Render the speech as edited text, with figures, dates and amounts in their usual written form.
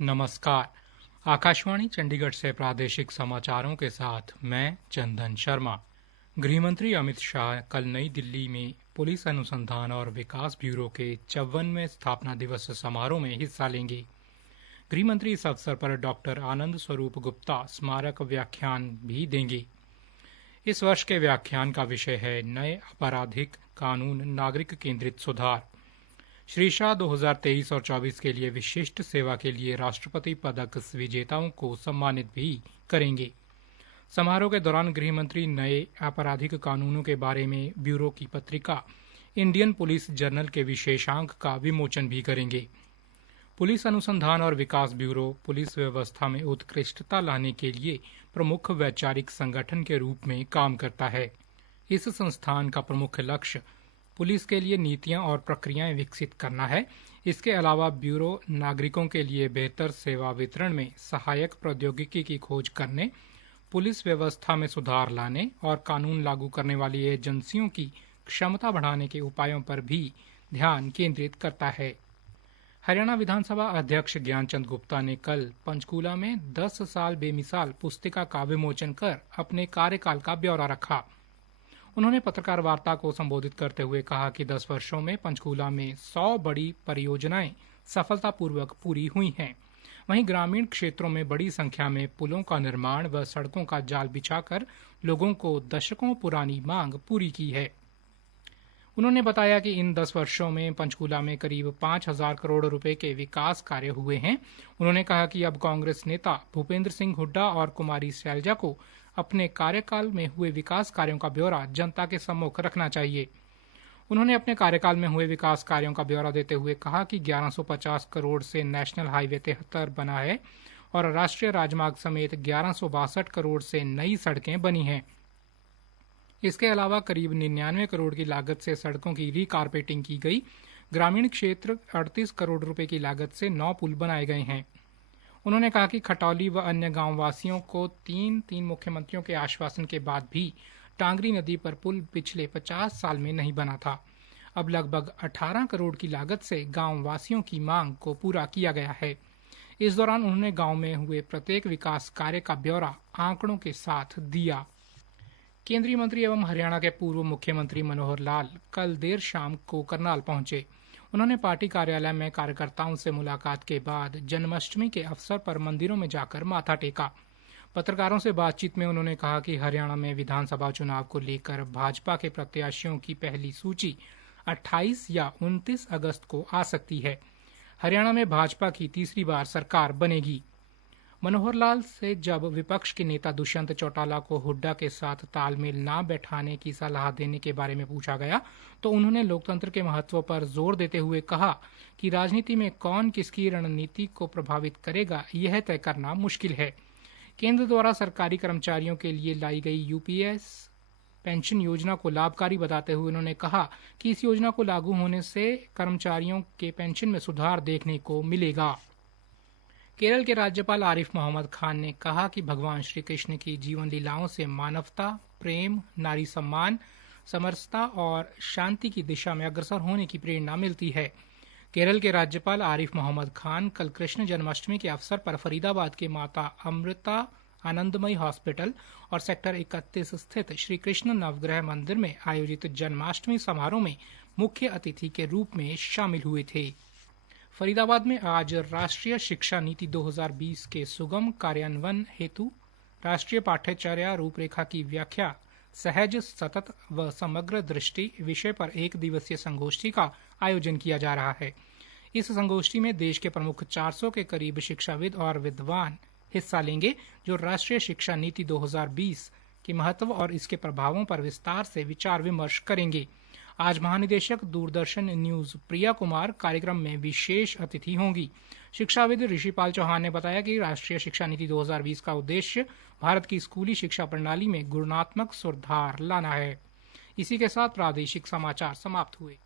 नमस्कार। आकाशवाणी चंडीगढ़ से प्रादेशिक समाचारों के साथ मैं चंदन शर्मा। गृहमंत्री अमित शाह कल नई दिल्ली में पुलिस अनुसंधान और विकास ब्यूरो के 54वें स्थापना दिवस समारोह में हिस्सा लेंगे। गृहमंत्री इस अवसर पर डॉक्टर आनंद स्वरूप गुप्ता स्मारक व्याख्यान भी देंगे। इस वर्ष के व्याख्यान का विषय है नए आपराधिक कानून नागरिक केंद्रित सुधार। श्री शाह 2023 और 24 के लिए विशिष्ट सेवा के लिए राष्ट्रपति पदक विजेताओं को सम्मानित भी करेंगे। समारोह के दौरान गृहमंत्री नए आपराधिक कानूनों के बारे में ब्यूरो की पत्रिका इंडियन पुलिस जर्नल के विशेषांक का विमोचन भी करेंगे। पुलिस अनुसंधान और विकास ब्यूरो पुलिस व्यवस्था में उत्कृष्टता लाने के लिए प्रमुख वैचारिक संगठन के रूप में काम करता है। इस संस्थान का प्रमुख लक्ष्य पुलिस के लिए नीतियां और प्रक्रियाएं विकसित करना है। इसके अलावा ब्यूरो नागरिकों के लिए बेहतर सेवा वितरण में सहायक प्रौद्योगिकी की खोज करने, पुलिस व्यवस्था में सुधार लाने और कानून लागू करने वाली एजेंसियों की क्षमता बढ़ाने के उपायों पर भी ध्यान केंद्रित करता है। हरियाणा विधानसभा अध्यक्ष ज्ञानचंद गुप्ता ने कल पंचकूला में 10 साल बेमिसाल पुस्तिका का विमोचन कर अपने कार्यकाल का ब्यौरा रखा। उन्होंने पत्रकार वार्ता को संबोधित करते हुए कहा कि 10 वर्षों में पंचकूला में 100 बड़ी परियोजनाएं सफलतापूर्वक पूरी हुई हैं। वहीं ग्रामीण क्षेत्रों में बड़ी संख्या में पुलों का निर्माण व सड़कों का जाल बिछाकर लोगों को दशकों पुरानी मांग पूरी की है। उन्होंने बताया कि इन 10 वर्षों में पंचकूला में करीब 5,000 करोड़ रुपए के विकास कार्य हुए हैं। उन्होंने कहा कि अब कांग्रेस नेता भूपेंद्र सिंह हुड्डा और कुमारी शैलजा को अपने कार्यकाल में हुए विकास कार्यों का ब्यौरा जनता के सम्मुख रखना चाहिए। उन्होंने अपने कार्यकाल में हुए विकास कार्यों का ब्यौरा देते हुए कहा कि 1150 करोड़ से नेशनल हाईवे 73 बना है और राष्ट्रीय राजमार्ग समेत 1162 करोड़ से नई सड़कें बनी हैं। इसके अलावा करीब 99 करोड़ की लागत से सड़कों की रीकारपेटिंग की गई। ग्रामीण क्षेत्र 38 करोड़ रुपए की लागत से 9 पुल बनाए गए हैं। उन्होंने कहा कि खटौली व अन्य गांव वासियों को तीन मुख्यमंत्रियों के आश्वासन के बाद भी टांगरी नदी पर पुल पिछले 50 साल में नहीं बना था। अब लगभग 18 करोड़ की लागत से गांव वासियों की मांग को पूरा किया गया है। इस दौरान उन्होंने गांव में हुए प्रत्येक विकास कार्य का ब्यौरा आंकड़ों के साथ दिया। केंद्रीय मंत्री एवं हरियाणा के पूर्व मुख्यमंत्री मनोहर लाल कल देर शाम को करनाल पहुंचे। उन्होंने पार्टी कार्यालय में कार्यकर्ताओं से मुलाकात के बाद जन्माष्टमी के अवसर पर मंदिरों में जाकर माथा टेका। पत्रकारों से बातचीत में उन्होंने कहा कि हरियाणा में विधानसभा चुनाव को लेकर भाजपा के प्रत्याशियों की पहली सूची 28 या 29 अगस्त को आ सकती है। हरियाणा में भाजपा की तीसरी बार सरकार बनेगी। मनोहर लाल से जब विपक्ष के नेता दुष्यंत चौटाला को हुड्डा के साथ तालमेल न बैठाने की सलाह देने के बारे में पूछा गया तो उन्होंने लोकतंत्र के महत्व पर जोर देते हुए कहा कि राजनीति में कौन किसकी रणनीति को प्रभावित करेगा यह तय करना मुश्किल है। केंद्र द्वारा सरकारी कर्मचारियों के लिए लाई गई यूपीएस पेंशन योजना को लाभकारी बताते हुए उन्होंने कहा कि इस योजना को लागू होने से कर्मचारियों के पेंशन में सुधार देखने को मिलेगा। केरल के राज्यपाल आरिफ मोहम्मद खान ने कहा कि भगवान श्री कृष्ण की जीवन लीलाओं से मानवता, प्रेम, नारी सम्मान, समरसता और शांति की दिशा में अग्रसर होने की प्रेरणा मिलती है। केरल के राज्यपाल आरिफ मोहम्मद खान कल कृष्ण जन्माष्टमी के अवसर पर फरीदाबाद के माता अमृता आनंदमयी हॉस्पिटल और सेक्टर 31 स्थित श्री कृष्ण नवग्रह मंदिर में आयोजित जन्माष्टमी समारोह में मुख्य अतिथि के रूप में शामिल हुए थे। फरीदाबाद में आज राष्ट्रीय शिक्षा नीति 2020 के सुगम कार्यान्वयन हेतु राष्ट्रीय पाठ्यचर्या रूपरेखा की व्याख्या सहज, सतत व समग्र दृष्टि विषय पर 1 दिवसीय संगोष्ठी का आयोजन किया जा रहा है। इस संगोष्ठी में देश के प्रमुख 400 के करीब शिक्षाविद और विद्वान हिस्सा लेंगे, जो राष्ट्रीय शिक्षा नीति 2020 के महत्व और इसके प्रभावों पर विस्तार से विचार विमर्श करेंगे। आज महानिदेशक दूरदर्शन न्यूज प्रिया कुमार कार्यक्रम में विशेष अतिथि होंगी। शिक्षाविद ऋषिपाल चौहान ने बताया कि राष्ट्रीय शिक्षा नीति 2020 का उद्देश्य भारत की स्कूली शिक्षा प्रणाली में गुणात्मक सुधार लाना है। इसी के साथ प्रादेशिक समाचार समाप्त हुए।